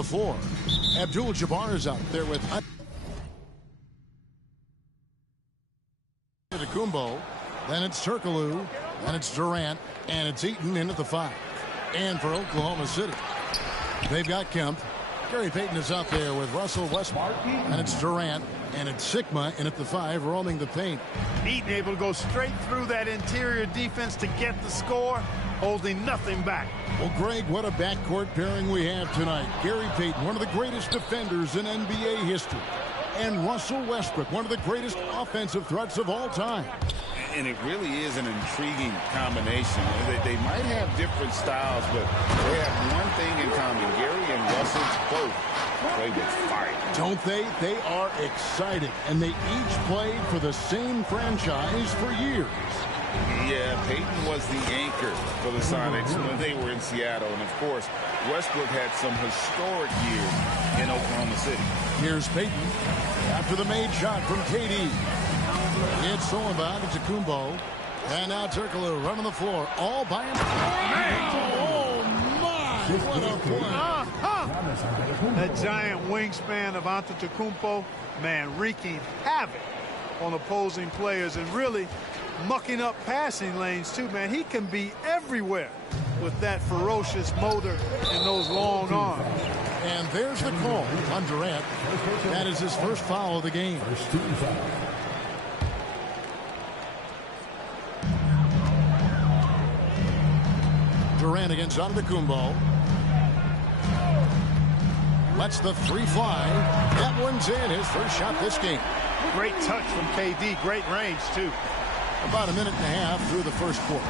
the floor. Abdul-Jabbar is out there with Antetokounmpo. Then it's Turkoglu. Then it's Durant. And it's Eaton in at the 5. And for Oklahoma City, they've got Kemp. Gary Payton is out there with Russell Westbrook. And it's Durant. And it's Sigma in at the 5, roaming the paint. Eaton able to go straight through that interior defense to get the score, holding nothing back. Well, Greg, what a backcourt pairing we have tonight. Gary Payton, one of the greatest defenders in NBA history. And Russell Westbrook, one of the greatest offensive threats of all time. And it really is an intriguing combination. They might have different styles, but they have one thing in common. Gary and Russell both play with fire. Don't they? They are excited, and they each played for the same franchise for years. Yeah, Payton was the anchor for the Sonics when they were in Seattle. And, of course, Westbrook had some historic years in Oklahoma City. Here's Payton after the made shot from KD. It's Solomon to Kumbo. And now Turkoglu running the floor all by himself. Oh, my! What a play. That giant wingspan of Antetokounmpo, man, wreaking havoc on opposing players and really mucking up passing lanes, too, man. He can be everywhere with that ferocious motor and those long arms. And there's the call on Durant. That is his first foul of the game. Durant against Antetokounmpo. Lets the 3 fly. That one's in. His first shot this game. Great touch from KD. Great range, too. About a minute and a half through the first quarter.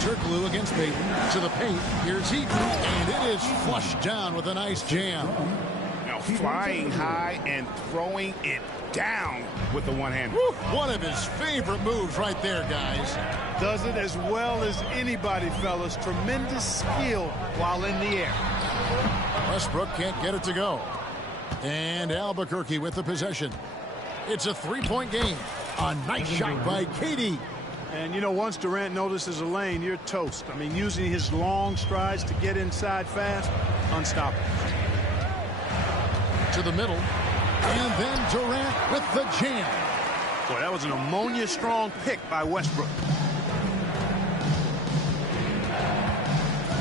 Turkoglu against Payton. To the paint. Here's Eaton. And it is flushed down with a nice jam. Now flying high and throwing it down with the one hand. One of his favorite moves right there, guys. Does it as well as anybody, fellas. Tremendous skill while in the air. Westbrook can't get it to go. And Albuquerque with the possession. It's a 3-point game. A nice shot by KD. And, you know, once Durant notices a lane, you're toast. I mean, using his long strides to get inside fast, unstoppable. To the middle. And then Durant with the jam. Boy, that was an ammonia-strong pick by Westbrook.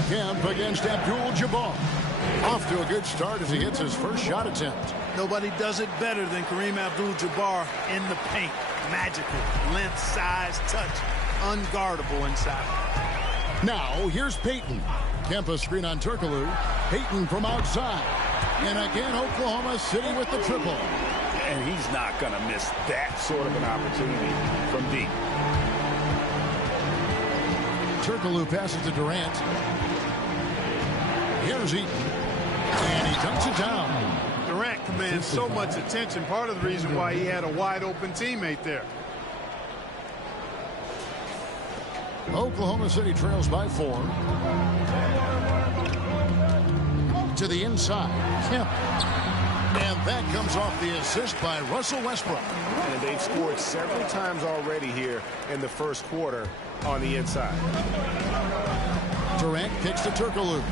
Kemp against Abdul-Jabbar. Off to a good start as he hits his first shot attempt. Nobody does it better than Kareem Abdul-Jabbar in the paint. Magical. Length, size, touch. Unguardable inside. Now, here's Payton. Kemp a screen on Turkoglu. Payton from outside. And again, Oklahoma City with the triple. And he's not going to miss that sort of an opportunity from deep. Turkoglu passes to Durant. Here's Eaton. And he dunks it down. Durant commands so much attention. Part of the reason why he had a wide-open teammate there. Oklahoma City trails by 4. To the inside. Kemp. And that comes off the assist by Russell Westbrook. And they've scored several times already here in the first quarter on the inside. Durant kicks to Turkoglu.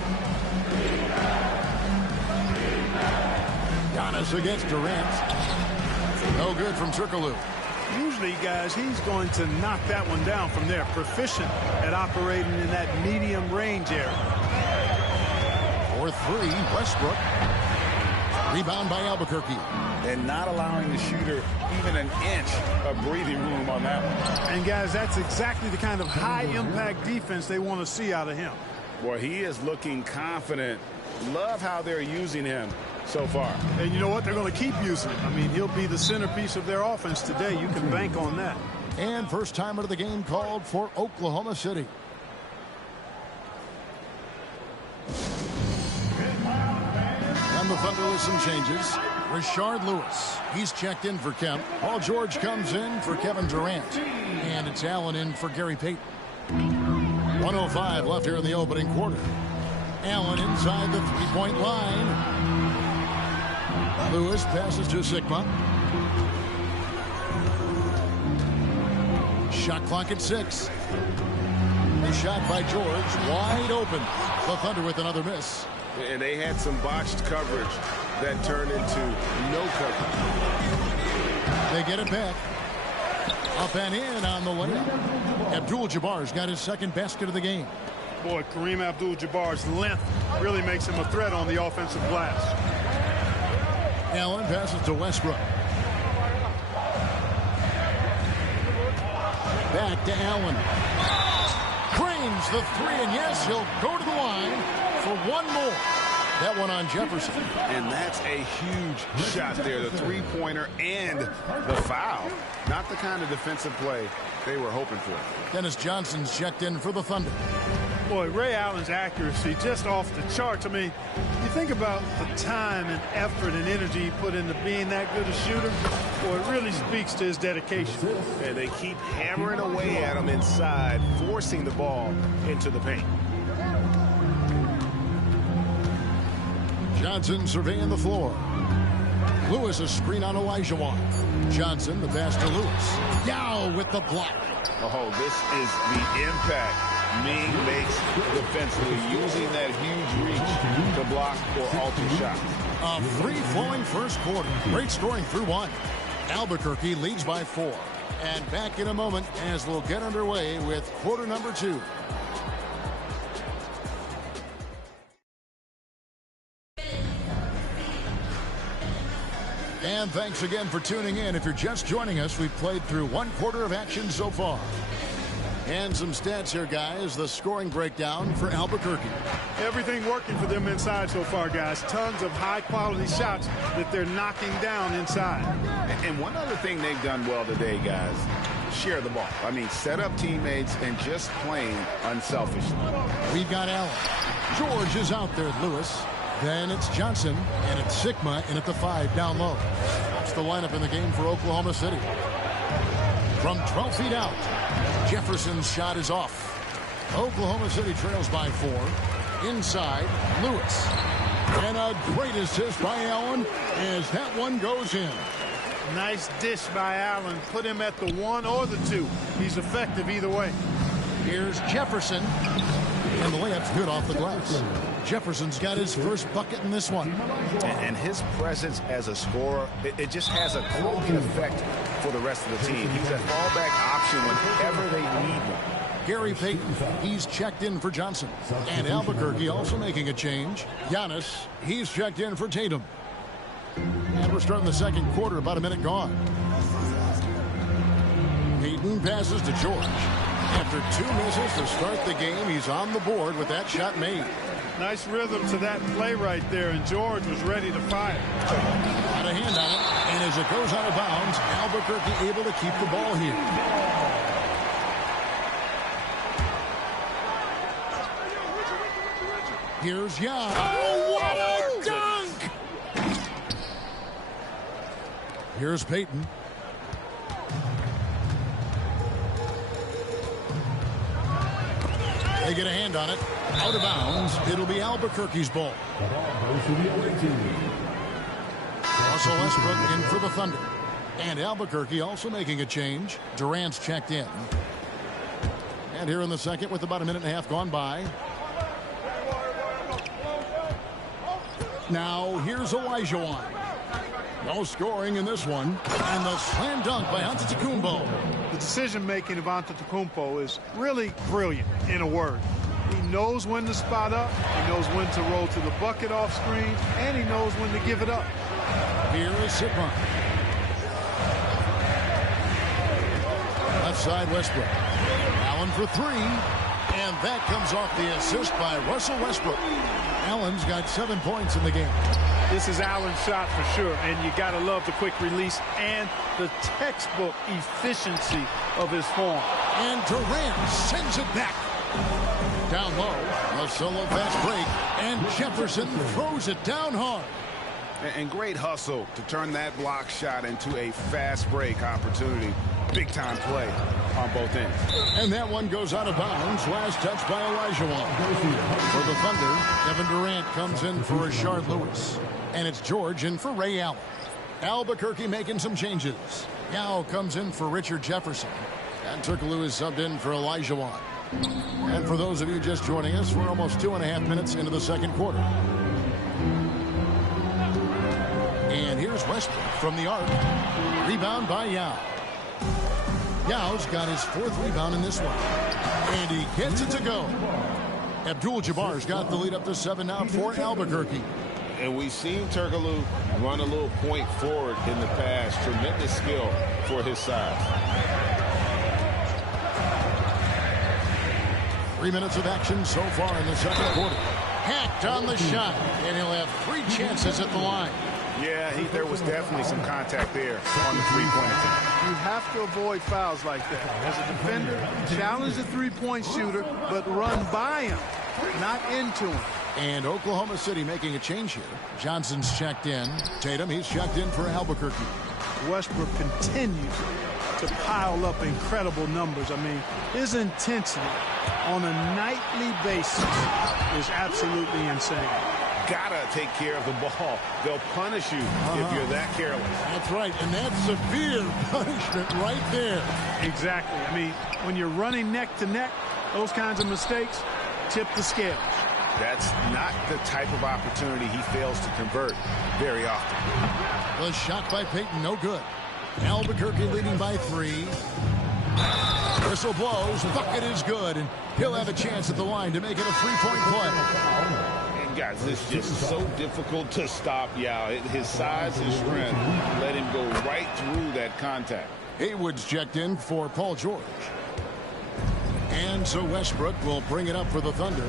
Giannis against Durant. No good from Turkoglu. Usually, guys, he's going to knock that one down from there. Proficient at operating in that medium range area. For 3, Westbrook. Rebound by Albuquerque. And not allowing the shooter even an inch of breathing room on that one. And, guys, that's exactly the kind of high-impact defense they want to see out of him. Boy, he is looking confident. Love how they're using him so far. And you know what? They're going to keep using him. I mean, he'll be the centerpiece of their offense today. You can bank on that. And first time of the game called for Oklahoma City. And the Thunder with some changes. Rashard Lewis. He's checked in for Kemp. Paul George comes in for Kevin Durant. And it's Allen in for Gary Payton. 1:05 left here in the opening quarter. Allen inside the three-point line. Lewis passes to Sigma. Shot clock at 6. The shot by George, wide open. The Thunder with another miss. And they had some botched coverage that turned into no coverage. They get it back. Up and in on the layup. Abdul-Jabbar's got his second basket of the game. Boy, Kareem Abdul-Jabbar's length really makes him a threat on the offensive glass. Allen passes to Westbrook. Back to Allen. Cranes the three, and yes, he'll go to the line for one more. That one on Jefferson. And that's a huge shot there, the three-pointer and the foul. Not the kind of defensive play they were hoping for. Dennis Johnson's checked in for the Thunder. Boy, Ray Allen's accuracy just off the charts. I mean, you think about the time and effort and energy he put into being that good a shooter. Boy, it really speaks to his dedication. And they keep hammering away at him inside, forcing the ball into the paint. Johnson surveying the floor. Lewis a screen on Olajuwon. Johnson the pass to Lewis. Yao with the block. Oh, this is the impact Ming makes defensively, using that huge reach to block or alter shots. A free-flowing first quarter. Great scoring through one. Albuquerque leads by 4. And back in a moment as we'll get underway with quarter number 2. And thanks again for tuning in. If you're just joining us, we've played through one quarter of action so far. And some stats here, guys. The scoring breakdown for Albuquerque. Everything working for them inside so far, guys. Tons of high-quality shots that they're knocking down inside. And one other thing they've done well today, guys, share the ball. I mean, set up teammates and just playing unselfishly. We've got Allen. George is out there, Lewis. Then it's Johnson, and it's Sigma in at the 5 down low. That's the lineup in the game for Oklahoma City. From 12 feet out, Jefferson's shot is off. Oklahoma City trails by 4. Inside, Lewis. And a great assist by Allen as that one goes in. Nice dish by Allen. Put him at the 1 or the 2. He's effective either way. Here's Jefferson. And the layup's good off the glass. Jefferson's got his first bucket in this one. And his presence as a scorer, it just has a cloaking effect for the rest of the team. He's a fallback option whenever they need one. Gary Payton, he's checked in for Johnson. And Albuquerque also making a change. Giannis, he's checked in for Tatum. And we're starting the second quarter, about a minute gone. Payton passes to George. After 2 misses to start the game, he's on the board with that shot made. Nice rhythm to that play right there, and George was ready to fire. Got a hand on it, and as it goes out of bounds, Albuquerque able to keep the ball here. Here's Young. Oh, what a dunk! Here's Payton. They get a hand on it. Out of bounds. It'll be Albuquerque's ball. Russell Westbrook in for the Thunder. And Albuquerque also making a change. Durant's checked in. And here in the second with about a minute and a half gone by. Now here's Olajuwon. No scoring in this one. And the slam dunk by Antetokounmpo. The decision-making of Antetokounmpo is really brilliant, in a word. He knows when to spot up, he knows when to roll to the bucket off screen, and he knows when to give it up. Here is Sigma. Left side Westbrook. Allen for 3. And that comes off the assist by Russell Westbrook. Allen's got 7 points in the game. This is Allen's shot for sure, and you got to love the quick release and the textbook efficiency of his form. And Durant sends it back. Down low, a solo fast break, and Jefferson throws it down hard. And great hustle to turn that block shot into a fast break opportunity. Big time play on both ends. And that one goes out of bounds. Last touch by Olajuwon. For the Thunder, Kevin Durant comes in for Rashard Lewis. And it's George in for Ray Allen. Albuquerque making some changes. Yao comes in for Richard Jefferson. And Turkoglu is subbed in for Olajuwon. And for those of you just joining us, we're almost 2.5 minutes into the second quarter. And here's Westbrook from the arc. Rebound by Yao. Yao's got his 4th rebound in this one. And he gets it to go. Abdul-Jabbar's got the lead up to 7 now for Albuquerque. And we've seen Turkoglu run a little point forward in the past. Tremendous skill for his size. 3 minutes of action so far in the second quarter. Hacked on the shot. And he'll have 3 chances at the line. Yeah, there was definitely some contact there on the three-point attempt. You have to avoid fouls like that. As a defender, challenge the three-point shooter, but run by him, not into him. And Oklahoma City making a change here. Johnson's checked in. Tatum, he's checked in for Albuquerque. Westbrook continues to pile up incredible numbers. I mean, his intensity on a nightly basis is absolutely insane. Gotta take care of the ball. They'll punish you if you're that careless. That's right, and that's severe punishment right there. Exactly. I mean, when you're running neck to neck, those kinds of mistakes tip the scales. That's not the type of opportunity he fails to convert very often. The shot by Payton, no good. Albuquerque leading by 3. Whistle blows, bucket is good, and he'll have a chance at the line to make it a 3-point play. Guys, it's just so difficult to stop Yao. His size and strength let him go right through that contact. Haywood's checked in for Paul George. And so Westbrook will bring it up for the Thunder.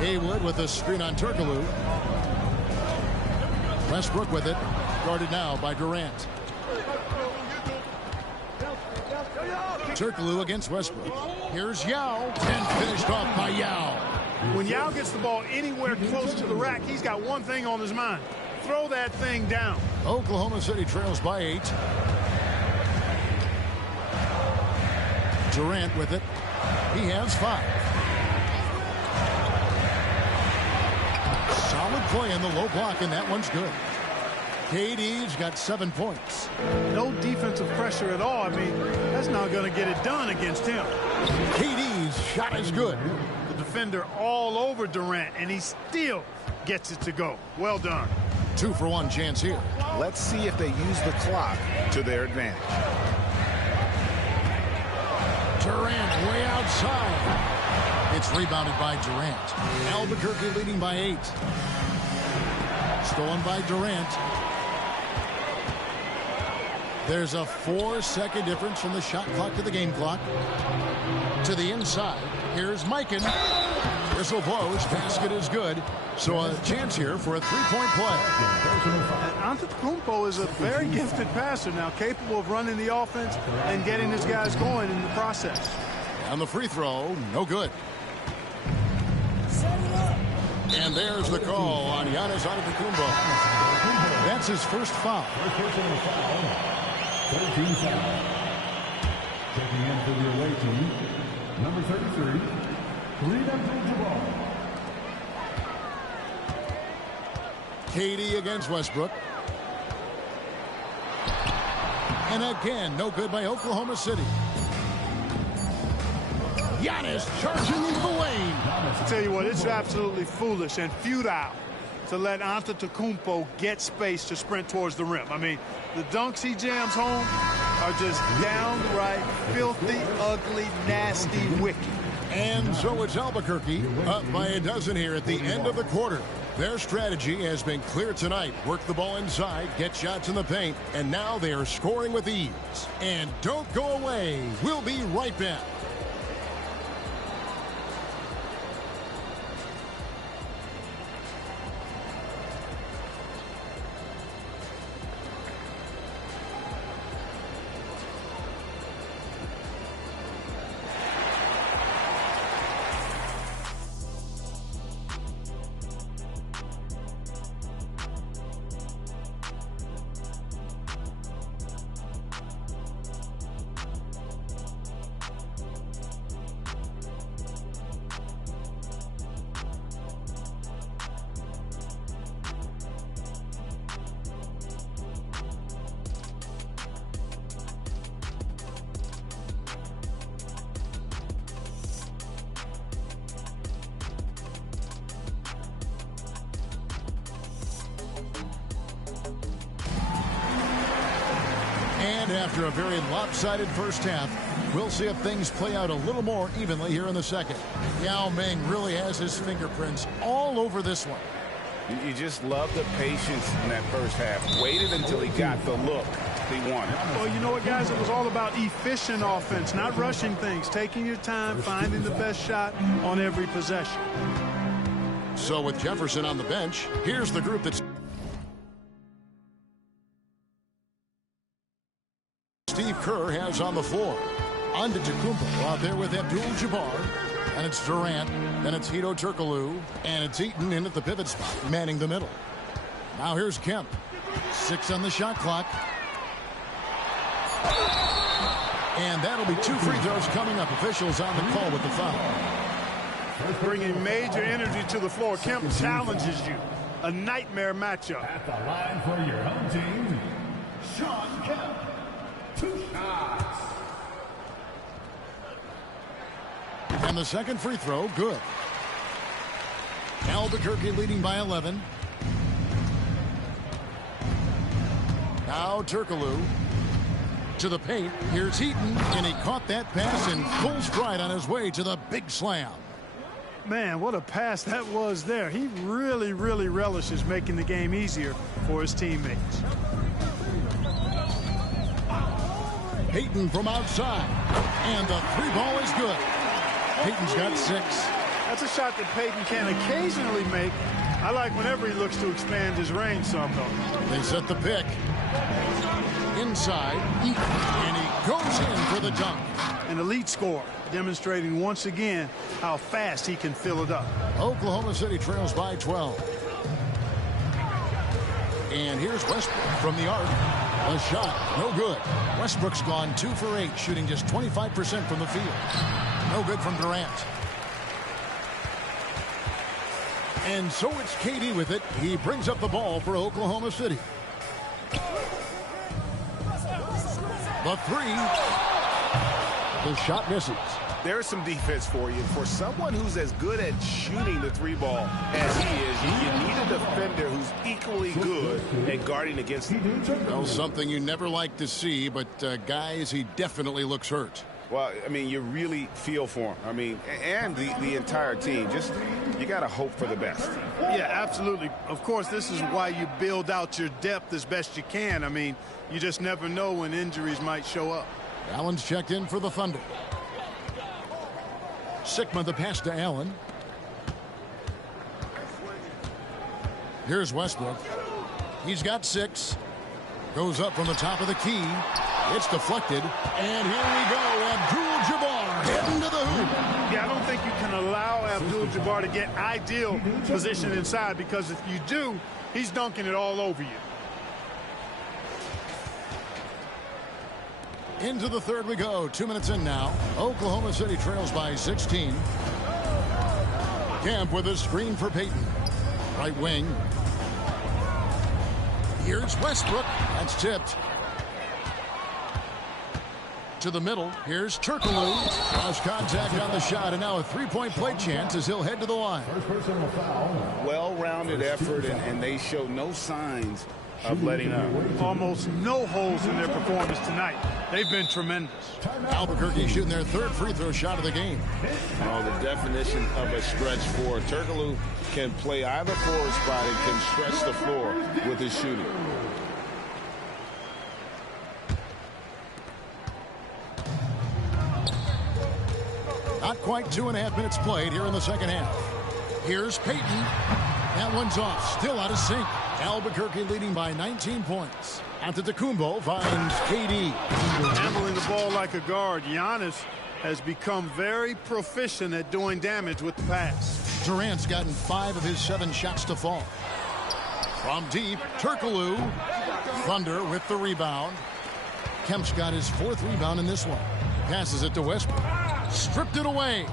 Haywood with a screen on Turkoglu. Westbrook with it. Guarded now by Durant. Turkoglu against Westbrook. Here's Yao. And finished off by Yao. When Yao gets the ball anywhere close to the rack, he's got one thing on his mind. Throw that thing down. Oklahoma City trails by 8. Durant with it. He has 5. Solid play in the low block, and that one's good. KD's got 7 points. No defensive pressure at all. I mean, that's not going to get it done against him. KD's shot is good. The defender all over Durant, and he still gets it to go. Well done. 2-for-1 chance here. Let's see if they use the clock to their advantage. Durant way outside. It's rebounded by Durant. Albuquerque leading by 8. Stolen by Durant. There's a 4-second difference from the shot clock to the game clock. To the inside. Here's Mikan. Whistle blows. Basket is good. So a chance here for a 3-point play. And Antetokounmpo is a very gifted passer now, capable of running the offense and getting his guys going in the process. And the free throw, no good. And there's the call on Giannis Antetokounmpo. That's his first foul. 13 foul. Checking in for the away team, number 33, Kareem Abdul-Jabbar. KD against Westbrook. And again, no good by Oklahoma City. Giannis charging into the lane. I tell you what, it's absolutely foolish and futile to let Antetokounmpo get space to sprint towards the rim. I mean, the dunks he jams home are just downright filthy, ugly, nasty, wicked. And so it's Albuquerque up by a dozen here at the end of the quarter. Their strategy has been clear tonight. Work the ball inside, get shots in the paint, and now they are scoring with ease. And don't go away. We'll be right back. And after a very lopsided first half, we'll see if things play out a little more evenly here in the second. Yao Ming really has his fingerprints all over this one. You just love the patience in that first half. Waited until he got the look he wanted. Well, you know what, guys? It was all about efficient offense, not rushing things, taking your time, finding the best shot on every possession. So with Jefferson on the bench, here's the group that's Steve Kerr has on the floor. Antetokounmpo out there with Abdul-Jabbar. And it's Durant. Then it's Hedo Turkoglu. And it's Eaton in at the pivot spot, manning the middle. Now here's Kemp. 6 on the shot clock. And that'll be 2 free throws coming up. Officials on the call with the foul. Bringing major energy to the floor. Kemp challenges you. A nightmare matchup. At the line for your home team, Shawn Kemp. 2 shots. And the second free throw, good. Albuquerque leading by 11. Now Turkoglu to the paint. Here's Heaton, and he caught that pass in full stride on his way to the big slam. Man, what a pass that was there. He really, really relishes making the game easier for his teammates. Payton from outside, and the 3-ball is good. Payton's got 6. That's a shot that Payton can occasionally make. I like whenever he looks to expand his range some, though. They set the pick. Inside, and he goes in for the dunk. An elite scorer, demonstrating once again how fast he can fill it up. Oklahoma City trails by 12. And here's Westbrook from the arc. A shot, no good. Westbrook's gone 2 for 8, shooting just 25% from the field. No good from Durant. And so it's KD with it. He brings up the ball for Oklahoma City. The 3. The shot misses. There's some defense for you. For someone who's as good at shooting the 3-ball as he is, you need a defender who's equally good at guarding against him. Well, something you never like to see, but guys, he definitely looks hurt. Well, I mean, you really feel for him. I mean, and the entire team. Just, you got to hope for the best. Yeah, absolutely. Of course, this is why you build out your depth as best you can. I mean, you just never know when injuries might show up. Allen's checked in for the Thunder. Sikma the pass to Allen. Here's Westbrook. He's got 6. Goes up from the top of the key. It's deflected. And here we go. Abdul-Jabbar heading to the hoop. Yeah, I don't think you can allow Abdul-Jabbar to get ideal position inside, because if you do, he's dunking it all over you. Into the third we go. 2 minutes in now. Oklahoma City trails by 16. Kemp with a screen for Payton. Right wing. Here's Westbrook. That's tipped. To the middle. Here's Turkoglu. Cross contact on the shot, and now a 3-point play chance as he'll head to the line. First personal foul. Well-rounded effort, and they show no signs of letting up. Almost no holes in their performance tonight. They've been tremendous. Albuquerque shooting their 3rd free throw shot of the game. Oh, the definition of a stretch forward. Turkoglu can play either forward spot and can stretch the floor with his shooting. Not quite 2.5 minutes played here in the second half. Here's Payton. That one's off. Still out of sync. Albuquerque leading by 19 points. Antetokounmpo finds KD. Handling the ball like a guard, Giannis has become very proficient at doing damage with the pass. Durant's gotten 5 of his 7 shots to fall. From deep, Turkoglu. Thunder with the rebound. Kemp's got his 4th rebound in this one. Passes it to Westbrook. Stripped it away.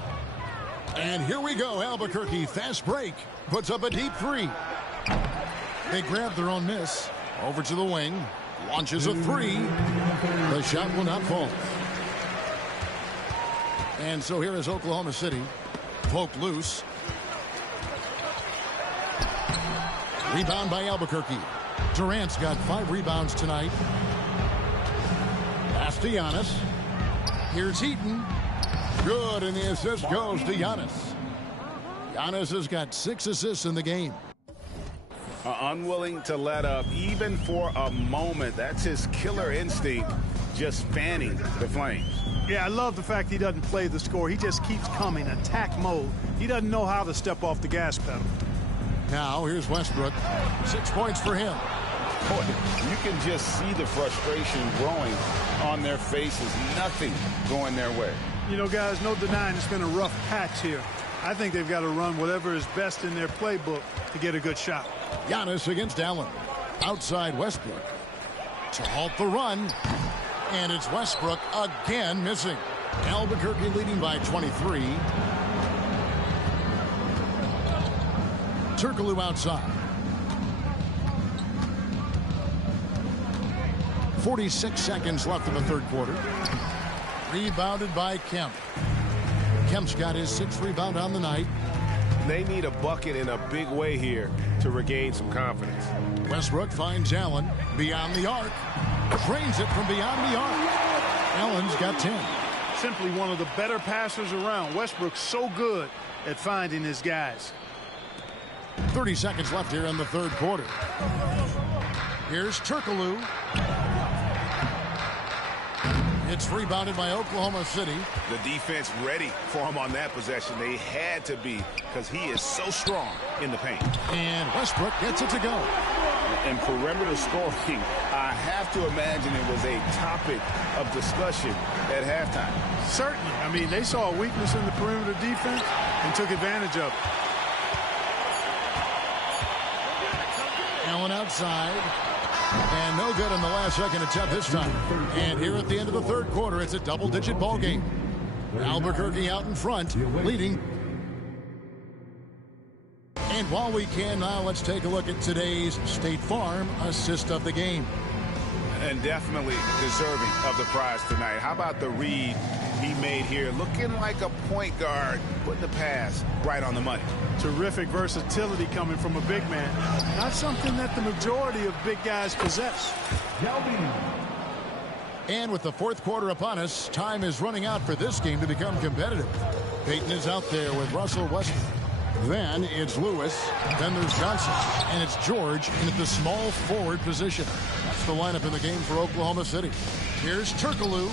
And here we go. Albuquerque, fast break. Puts up a deep 3. They grab their own miss. Over to the wing. Launches a 3. The shot will not fall. And so here is Oklahoma City. Poked loose. Rebound by Albuquerque. Durant's got 5 rebounds tonight. Pass to Giannis. Here's Heaton. Good, and the assist goes to Giannis. Giannis has got 6 assists in the game. Unwilling to let up, even for a moment. That's his killer instinct, just fanning the flames. Yeah, I love the fact he doesn't play the score. He just keeps coming, attack mode. He doesn't know how to step off the gas pedal. Now, here's Westbrook. 6 points for him. Boy, you can just see the frustration growing on their faces. Nothing going their way. You know, guys, no denying it's been a rough patch here. I think they've got to run whatever is best in their playbook to get a good shot. Giannis against Allen. Outside Westbrook. To halt the run. And it's Westbrook again missing. Albuquerque leading by 23. Turkoglu outside. 46 seconds left in the third quarter. Rebounded by Kemp. Kemp's got his 6th rebound on the night. They need a bucket in a big way here to regain some confidence. Westbrook finds Allen beyond the arc. Drains it from beyond the arc. Allen's got 10. Simply one of the better passers around. Westbrook's so good at finding his guys. 30 seconds left here in the third quarter. Here's Turkoglu. It's rebounded by Oklahoma City. The defense ready for him on that possession. They had to be, because he is so strong in the paint. And Westbrook gets it to go. And perimeter scoring, I have to imagine it was a topic of discussion at halftime. Certainly. I mean, they saw a weakness in the perimeter defense and took advantage of it. Allen outside. And no good in the last second attempt this time. And here at the end of the third quarter, it's a double-digit ball game. Albuquerque out in front, leading. And while we can now, let's take a look at today's State Farm assist of the game. And definitely deserving of the prize tonight. How about the read he made here? Looking like a point guard, putting the pass right on the money. Terrific versatility coming from a big man. Not something that the majority of big guys possess. And with the fourth quarter upon us, time is running out for this game to become competitive. Payton is out there with Russell Westbrook. Then it's Lewis. Then there's Johnson. And it's George in the small forward position. That's the lineup in the game for Oklahoma City. Here's Turkoglu.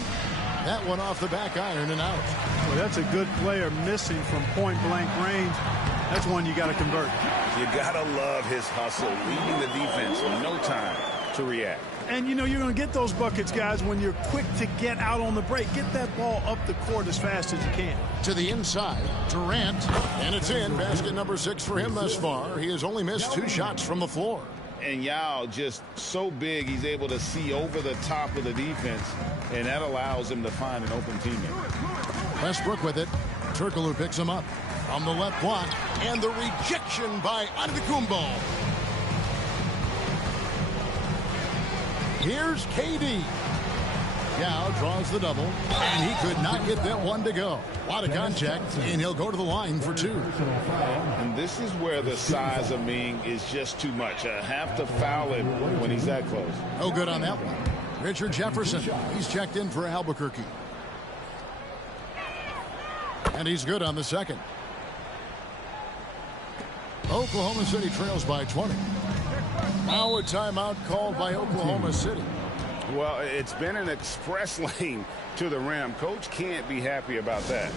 That one off the back iron and out. Well, that's a good player missing from point-blank range. That's one you got to convert. You got to love his hustle, leading the defense in no time to react. And, you know, you're going to get those buckets, guys, when you're quick to get out on the break. Get that ball up the court as fast as you can. To the inside, Durant, and it's in. Basket number 6 for him thus far. He has only missed 2 shots from the floor. And Yao just so big, he's able to see over the top of the defense, and that allows him to find an open teammate. Westbrook with it. Turkoglu picks him up on the left block, and the rejection by Antetokounmpo. Here's KD. Yao draws the double, and he could not get that one to go. A lot of contact, and he'll go to the line for 2. And this is where the size of Ming is just too much. I have to foul him when he's that close. No good on that one. Richard Jefferson, he's checked in for Albuquerque. And he's good on the second. Oklahoma City trails by 20. Now a timeout called by Oklahoma City. Well, it's been an express lane to the rim. Coach can't be happy about that.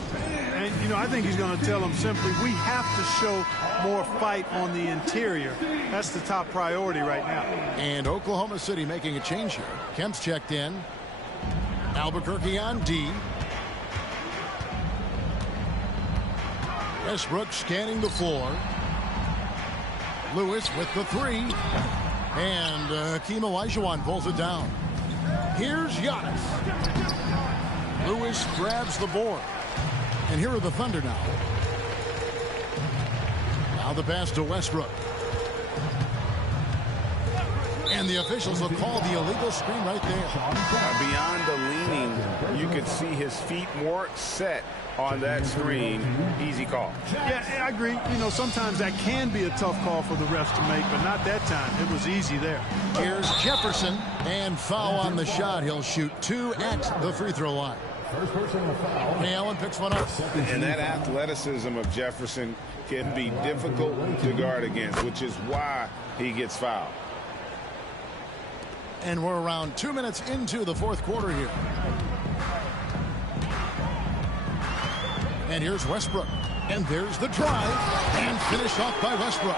And, you know, I think he's going to tell them simply, we have to show more fight on the interior. That's the top priority right now. And Oklahoma City making a change here. Kemp's checked in. Albuquerque on D. Westbrook scanning the floor. Lewis with the 3. And Hakeem Olajuwon pulls it down. Here's Giannis. Lewis grabs the board. And here are the Thunder now. Now the pass to Westbrook. And the officials will call the illegal screen right there. Beyond the leaning, you could see his feet more set on that screen. Easy call. Yeah, I agree. You know, sometimes that can be a tough call for the refs to make, but not that time. It was easy there. Here's Jefferson, and foul on the shot. He'll shoot 2 at the free throw line. First personal foul. Allen picks one up. And that athleticism of Jefferson can be difficult to guard against, which is why he gets fouled. And we're around 2 minutes into the fourth quarter here. And here's Westbrook. And there's the drive. And finished off by Westbrook.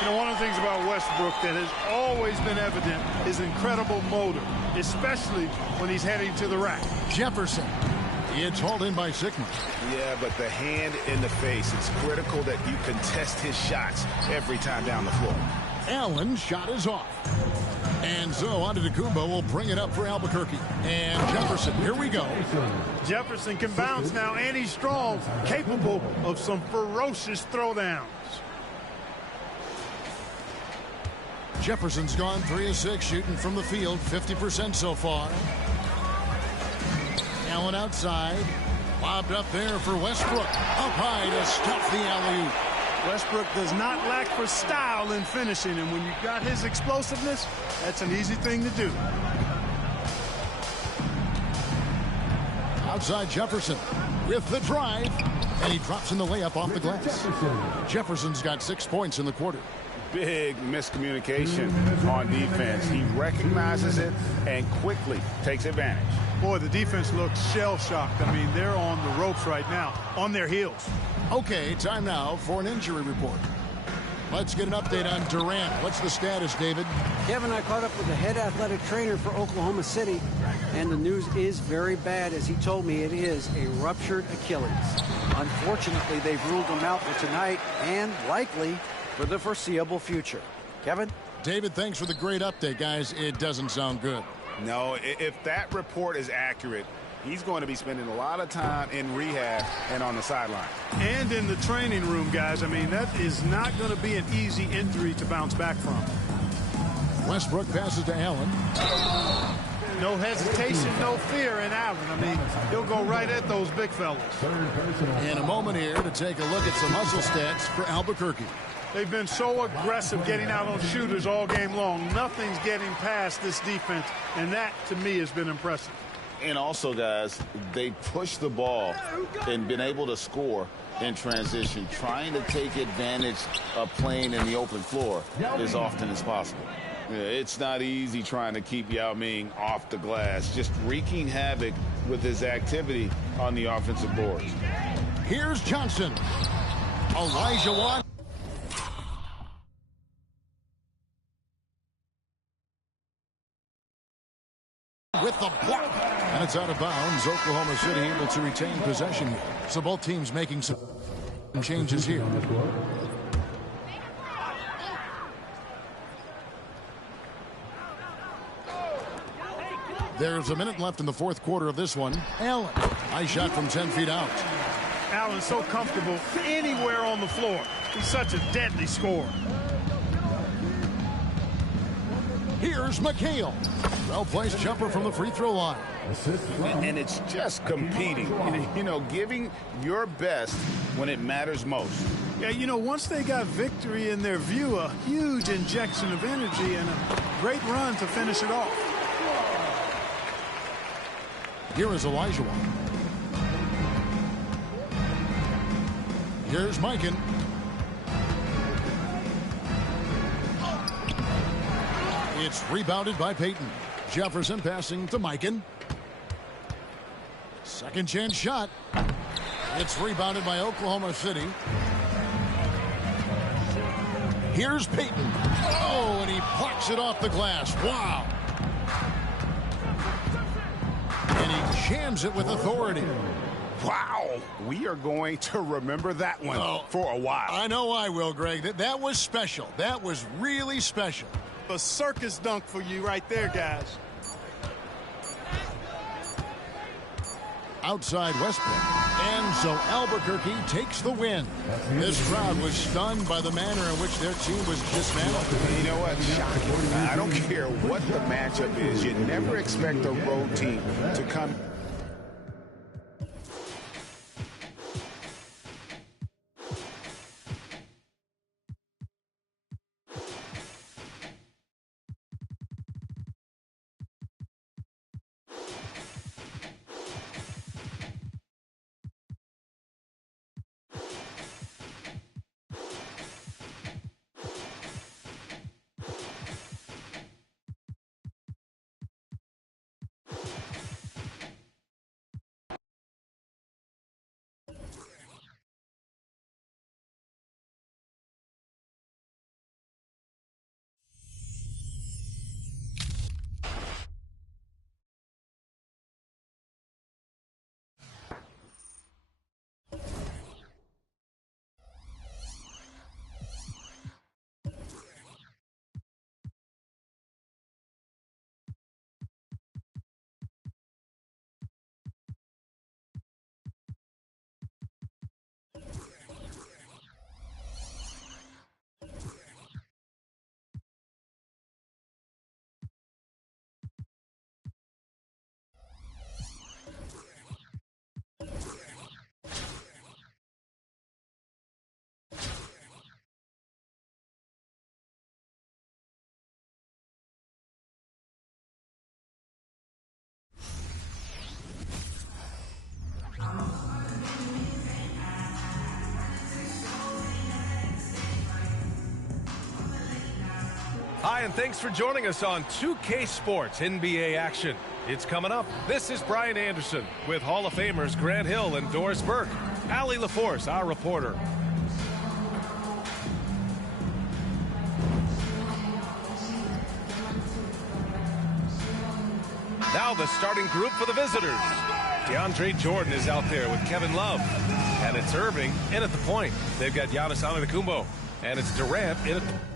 You know, one of the things about Westbrook that has always been evident is incredible motor, especially when he's heading to the rack. Jefferson. It's hauled in by Sigma. Yeah, but the hand in the face, it's critical that you contest his shots every time down the floor. Allen's shot is off. And so Antetokounmpo will bring it up for Albuquerque. And Jefferson, here we go. Jefferson can bounce now, and he's strong, capable of some ferocious throwdowns. Jefferson's gone 3 of 6, shooting from the field, 50% so far. Allen outside. Lobbed up there for Westbrook. Up high to stuff the alley-oop. Westbrook does not lack for style in finishing, and when you've got his explosiveness, that's an easy thing to do. Outside Jefferson with the drive, and he drops in the layup off the glass. Jefferson's got 6 points in the quarter. Big miscommunication on defense. He recognizes it and quickly takes advantage. Boy, the defense looks shell-shocked. I mean, they're on the ropes right now, on their heels. Okay, time now for an injury report. Let's get an update on Durant. What's the status, David? Kevin, I caught up with the head athletic trainer for Oklahoma City, and the news is very bad. As he told me, it is a ruptured Achilles. Unfortunately, they've ruled him out for tonight and likely for the foreseeable future. Kevin? David, thanks for the great update, guys. It doesn't sound good. No, if that report is accurate, he's going to be spending a lot of time in rehab and on the sideline. And in the training room, guys. I mean, that is not going to be an easy injury to bounce back from. Westbrook passes to Allen. No hesitation, no fear in Allen. I mean, he'll go right at those big fellas. And a moment here to take a look at some hustle stats for Albuquerque. They've been so aggressive getting out on shooters all game long. Nothing's getting past this defense, and that, to me, has been impressive. And also, guys, they push the ball and been able to score in transition, trying to take advantage of playing in the open floor as often as possible. Yeah, it's not easy trying to keep Yao Ming off the glass, just wreaking havoc with his activity on the offensive boards. Here's Johnson. Elijah Watt. With the block. And it's out of bounds. Oklahoma City able to retain possession here. So both teams making some changes here. There's a minute left in the fourth quarter of this one. Allen. Nice shot from 10 feet out. Allen's so comfortable anywhere on the floor. He's such a deadly scorer. Here's McHale. Well-placed jumper from the free throw line. And it's just competing, you know, giving your best when it matters most. Yeah, you know, once they got victory in their view, a huge injection of energy and a great run to finish it off. Here is Elijah Watt. Here's Mikan. It's rebounded by Payton. Jefferson passing to Mikan. Second chance shot. It's rebounded by Oklahoma City. Here's Payton. Oh, and he plucks it off the glass. Wow. And he jams it with authority. Wow. We are going to remember that one for a while. I know I will, Greg. That was special. That was really special. A circus dunk for you right there, guys. outside Westbrook. And so Albuquerque takes the win. This crowd was stunned by the manner in which their team was dismantled. You know what? Shocking. I don't care what the matchup is. You never expect a road team to come. Hi, and thanks for joining us on 2K Sports NBA action. It's coming up. This is Brian Anderson with Hall of Famers Grant Hill and Doris Burke. Allie LaForce, our reporter. Now the starting group for the visitors. DeAndre Jordan is out there with Kevin Love. And it's Irving in at the point. They've got Giannis Antetokounmpo. And it's Durant in at the